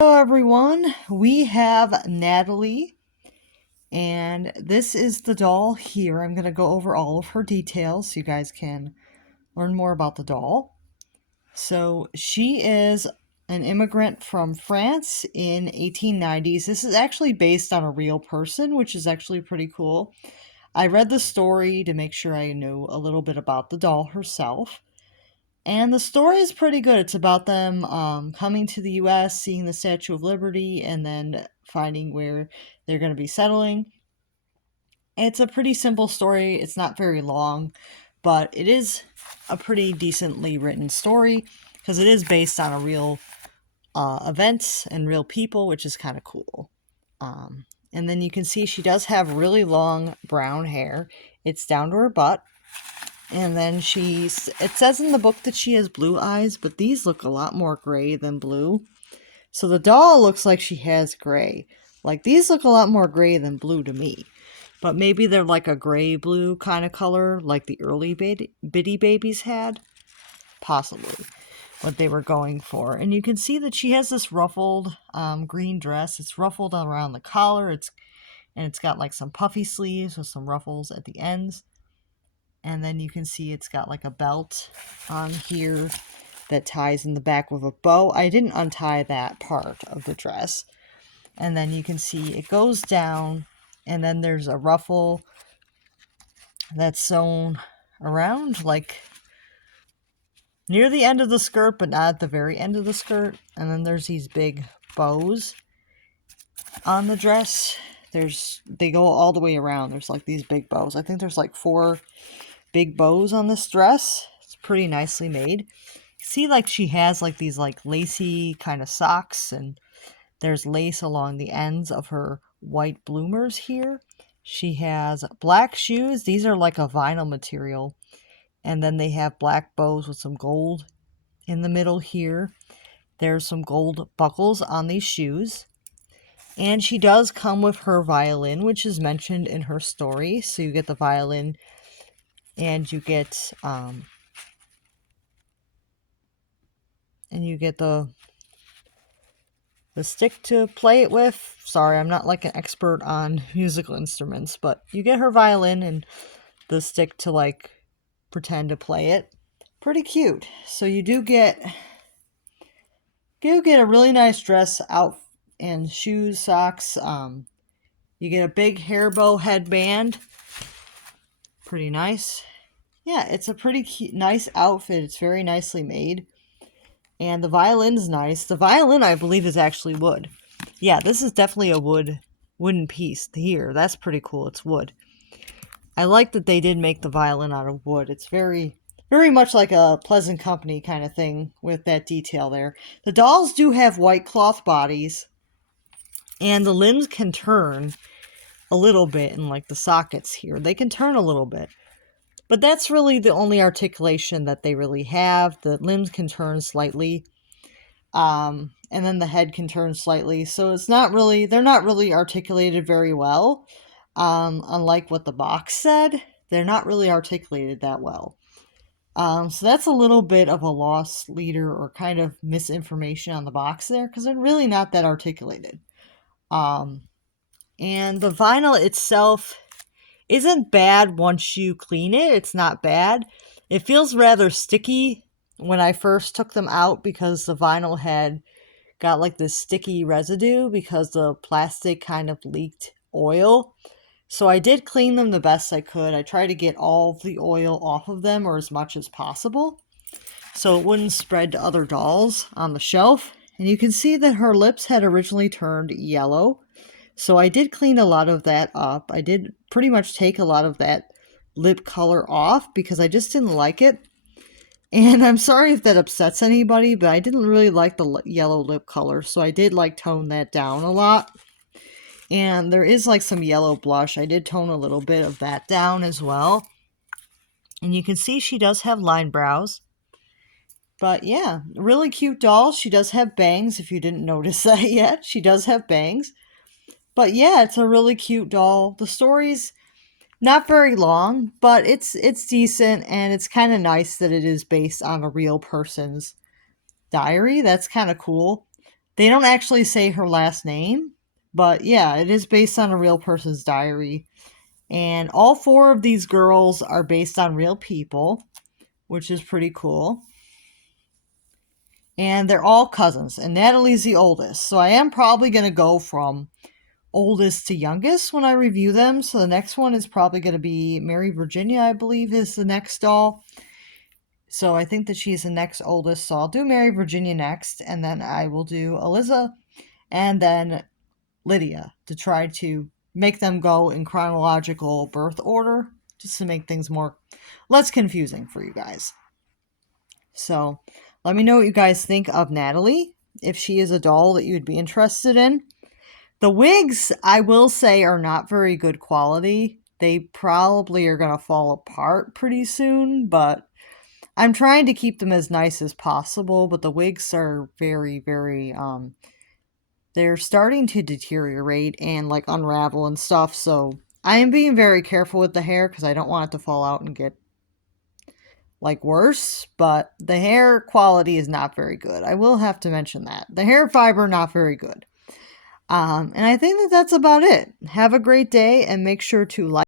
Hello everyone, we have Natalie, and this is the doll here. I'm going to go over all of her details so you guys can learn more about the doll. So she is an immigrant from France in 1890s. This is actually based on a real person, which is actually pretty cool. I read the story to make sure I knew a little bit about the doll herself. And the story is pretty good. It's about them coming to the US, seeing the Statue of Liberty, and then finding where they're going to be settling. It's a pretty simple story. It's not very long, but it is a pretty decently written story because it is based on a real events and real people, which is kind of cool. And then you can see she does have really long brown hair. It's down to her butt. And then it says in the book that she has blue eyes, but these look a lot more gray than blue. So the doll looks like she has gray. Like these look a lot more gray than blue to me. But maybe they're like a gray-blue kind of color like the early Bitty Babies had. Possibly what they were going for. And you can see that she has this ruffled green dress. It's ruffled around the collar. It's got like some puffy sleeves with some ruffles at the ends. And then you can see it's got like a belt on here that ties in the back with a bow. I didn't untie that part of the dress. And then you can see it goes down, and then there's a ruffle that's sewn around like near the end of the skirt, but not at the very end of the skirt. And then there's these big bows on the dress. They go all the way around. There's like these big bows. I think there's like 4 big bows on this dress. It's pretty nicely made. See, like she has like these like lacy kind of socks, and there's lace along the ends of her white bloomers here. She has black shoes. These are like a vinyl material, and then they have black bows with some gold in the middle here. There's some gold buckles on these shoes. And she does come with her violin, which is mentioned in her story. So you get the violin, and you get the stick to play it with. Sorry, I'm not like an expert on musical instruments, but you get her violin and the stick to like pretend to play it. Pretty cute. So you do get a really nice dress out and shoes, socks. You get a big hair bow headband. Pretty nice. Yeah, it's a pretty nice outfit. It's very nicely made. And the violin's nice. The violin, I believe, is actually wood. Yeah, this is definitely a wooden piece here. That's pretty cool. It's wood. I like that they did make the violin out of wood. It's very, very much like a Pleasant Company kind of thing with that detail there. The dolls do have white cloth bodies, and the limbs can turn a little bit in like the sockets here. They can turn a little bit. But that's really the only articulation that they really have. The limbs can turn slightly. And then the head can turn slightly. So they're not really articulated very well. Unlike what the box said, they're not really articulated that well. So that's a little bit of a lost leader or kind of misinformation on the box there, because they're really not that articulated. And the vinyl itself isn't bad once you clean it. It's not bad. It feels rather sticky when I first took them out because the vinyl had got like this sticky residue because the plastic kind of leaked oil. So I did clean them the best I could. I tried to get all of the oil off of them, or as much as possible, so it wouldn't spread to other dolls on the shelf. And you can see that her lips had originally turned yellow. So I did clean a lot of that up. I did pretty much take a lot of that lip color off because I just didn't like it. And I'm sorry if that upsets anybody, but I didn't really like the yellow lip color. So I did like tone that down a lot. And there is like some yellow blush. I did tone a little bit of that down as well. And you can see she does have line brows. But yeah, really cute doll. She does have bangs, if you didn't notice that yet. She does have bangs. But yeah, it's a really cute doll. The story's not very long, but it's decent, and it's kind of nice that it is based on a real person's diary. That's kind of cool. They don't actually say her last name, but yeah, it is based on a real person's diary. And all four of these girls are based on real people, which is pretty cool. And they're all cousins, and Natalie's the oldest. So I am probably going to go from oldest to youngest when I review them. So the next one is probably going to be Mary Virginia, I believe, is the next doll. So I think that she's the next oldest. So I'll do Mary Virginia next, and then I will do Eliza and then Lydia to try to make them go in chronological birth order just to make things less confusing for you guys. So let me know what you guys think of Natalie, if she is a doll that you'd be interested in. The wigs, I will say, are not very good quality. They probably are going to fall apart pretty soon, but I'm trying to keep them as nice as possible, but the wigs are very, very, they're starting to deteriorate and like unravel and stuff, so I am being very careful with the hair because I don't want it to fall out and get like worse, but the hair quality is not very good. I will have to mention that. The hair fiber, not very good. And I think that that's about it. Have a great day and make sure to like